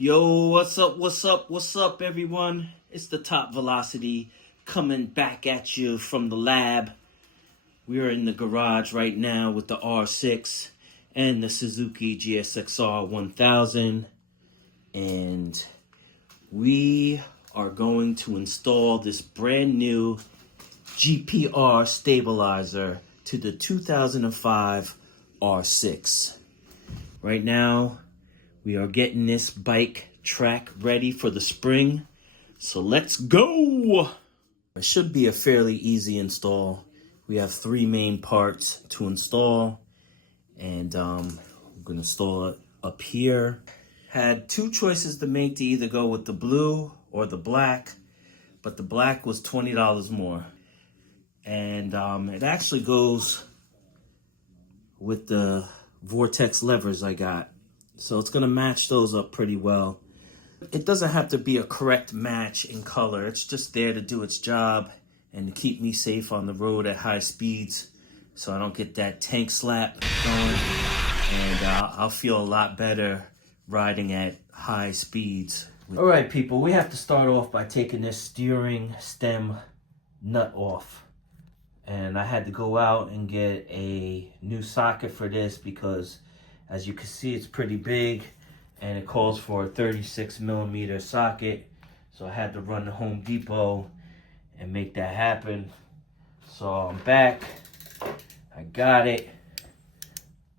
Yo, what's up, everyone? It's the Top Velocity coming back at you from the lab. We are in the garage right now with the R6 and the Suzuki GSX-R 1000. And we are going to install this brand new GPR Stabilizer to the 2005 R6. Right now, we are getting this bike track ready for the spring. So let's go! It should be a fairly easy install. We have three main parts to install. And we're going to install it up here. Had two choices to make to either go with the blue or the black. But the black was $20 more. And it actually goes with the Vortex levers I got. So it's going to match those up pretty well. It doesn't have to be a correct match in color. It's just there to do its job and to keep me safe on the road at high speeds so I don't get that tank slap going. And I'll feel a lot better riding at high speeds. All right, people, we have to start off by taking this steering stem nut off. And I had to go out and get a new socket for this because, as you can see, it's pretty big and it calls for a 36mm socket. So I had to run to Home Depot and make that happen. So I'm back. I got it.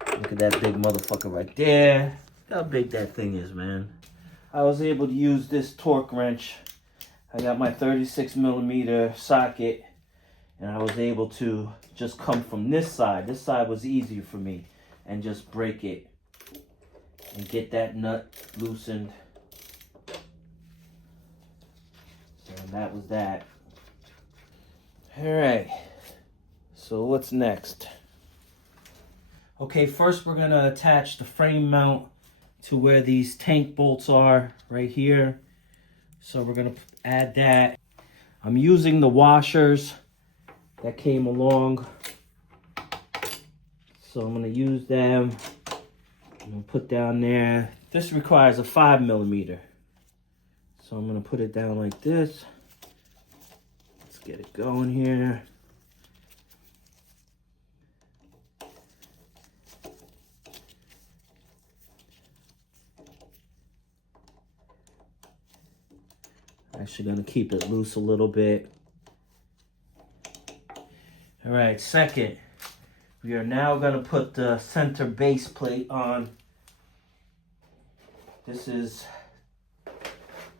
Look at that big motherfucker right there. Look how big that thing is, man. I was able to use this torque wrench. I got my 36mm socket and I was able to just come from this side. This side was easier for me. And just break it and get that nut loosened. And that was that. All right, so what's next? Okay, first we're gonna attach the frame mount to where these tank bolts are right here. So we're gonna add that. I'm using the washers that came along. So I'm gonna use them. I'm gonna put down there. This requires a 5mm. So I'm gonna put it down like this. Let's get it going here. Actually gonna keep it loose a little bit. All right, second. We are now going to put the center base plate on. This is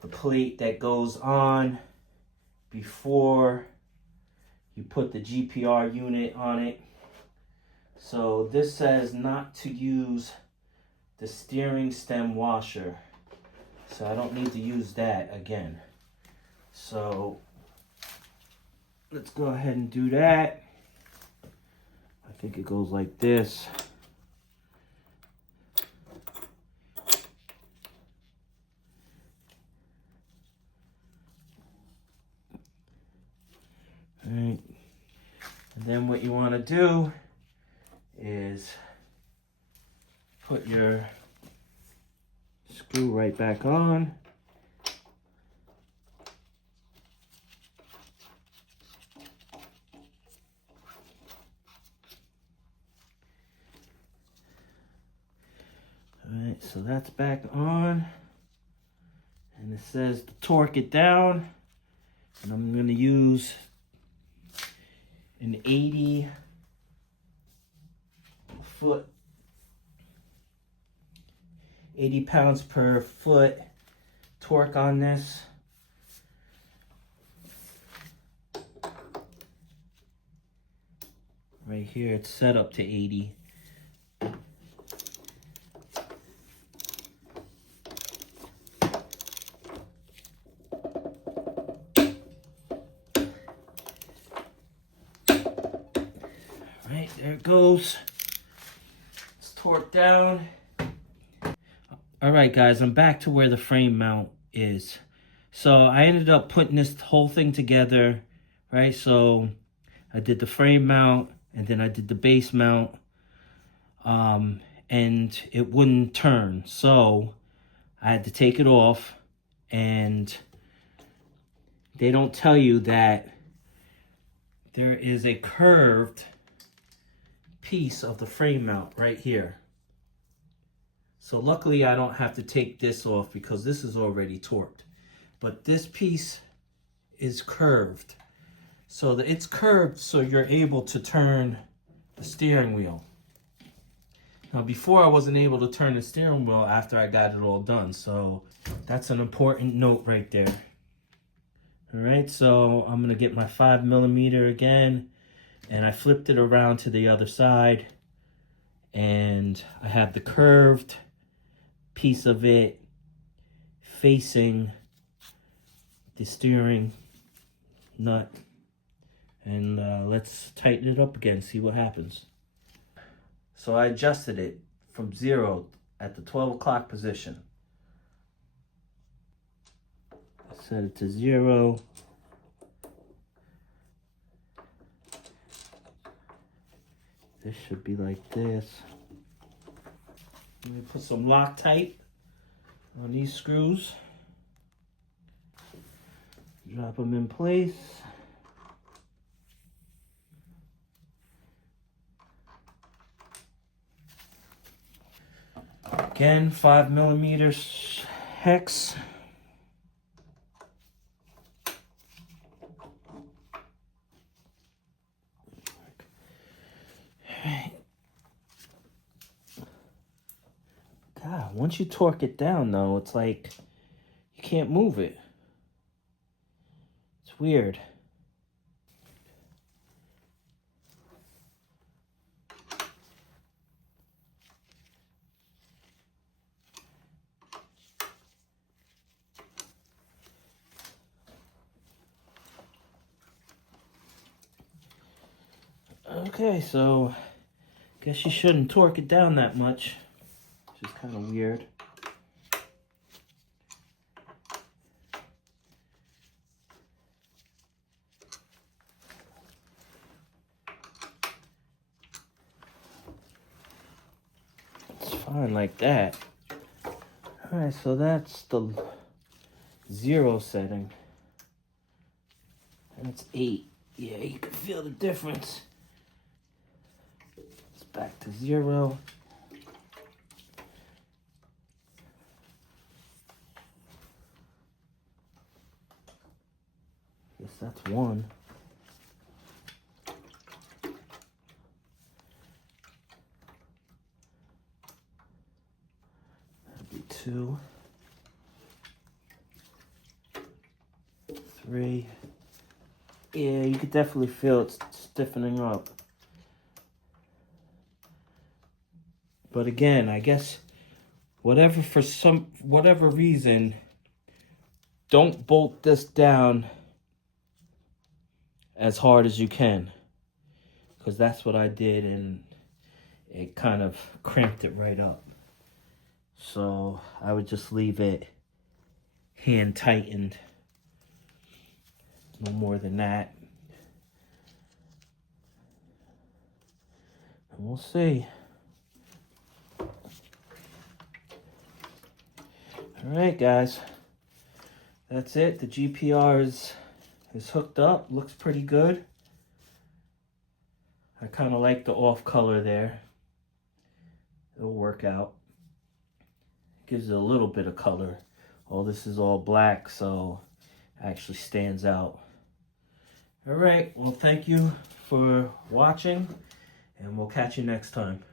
the plate that goes on before you put the GPR unit on it. So this says not to use the steering stem washer. So I don't need to use that again. So let's go ahead and do that. I think it goes like this. All right. And then what you want to do is put your screw right back on. Alright, so that's back on. And it says to torque it down. And I'm going to use an 80 pounds per foot torque on this. Right here, it's set up to 80. Right, there it goes. It's torqued down. All right, guys, I'm back to where the frame mount is. So I ended up putting this whole thing together, right? So I did the frame mount and then I did the base mount, and it wouldn't turn. So I had to take it off, and they don't tell you that there is a curved piece of the frame mount right here. So luckily I don't have to take this off because this is already torqued. But this piece is curved. So that it's curved so you're able to turn the steering wheel. Now before I wasn't able to turn the steering wheel after I got it all done. So that's an important note right there. All right, so I'm gonna get my 5mm again, and I flipped it around to the other side, and I have the curved piece of it facing the steering nut. And let's tighten it up again, see what happens. So I adjusted it from 0 at the 12 o'clock position. I set it to 0. This should be like this. Let me put some Loctite on these screws. Drop them in place. Again, 5mm hex. God, once you torque it down though, it's like you can't move it. It's weird. Okay, so guess you shouldn't torque it down that much, which is kind of weird. It's fine like that. Alright, so that's the 0 setting. And it's 8. Yeah, you can feel the difference. It's back to 0. Guess that's 1. That'd be 2. 3. Yeah, you could definitely feel it stiffening up. But again, I guess whatever reason, don't bolt this down as hard as you can, because that's what I did, and it kind of cramped it right up. So I would just leave it hand tightened. No more than that. And we'll see. Alright guys, that's it. The GPR is hooked up, looks pretty good. I kind of like the off color there. It'll work out. Gives it a little bit of color. Oh, this is all black, so it actually stands out. Alright, well thank you for watching, and we'll catch you next time.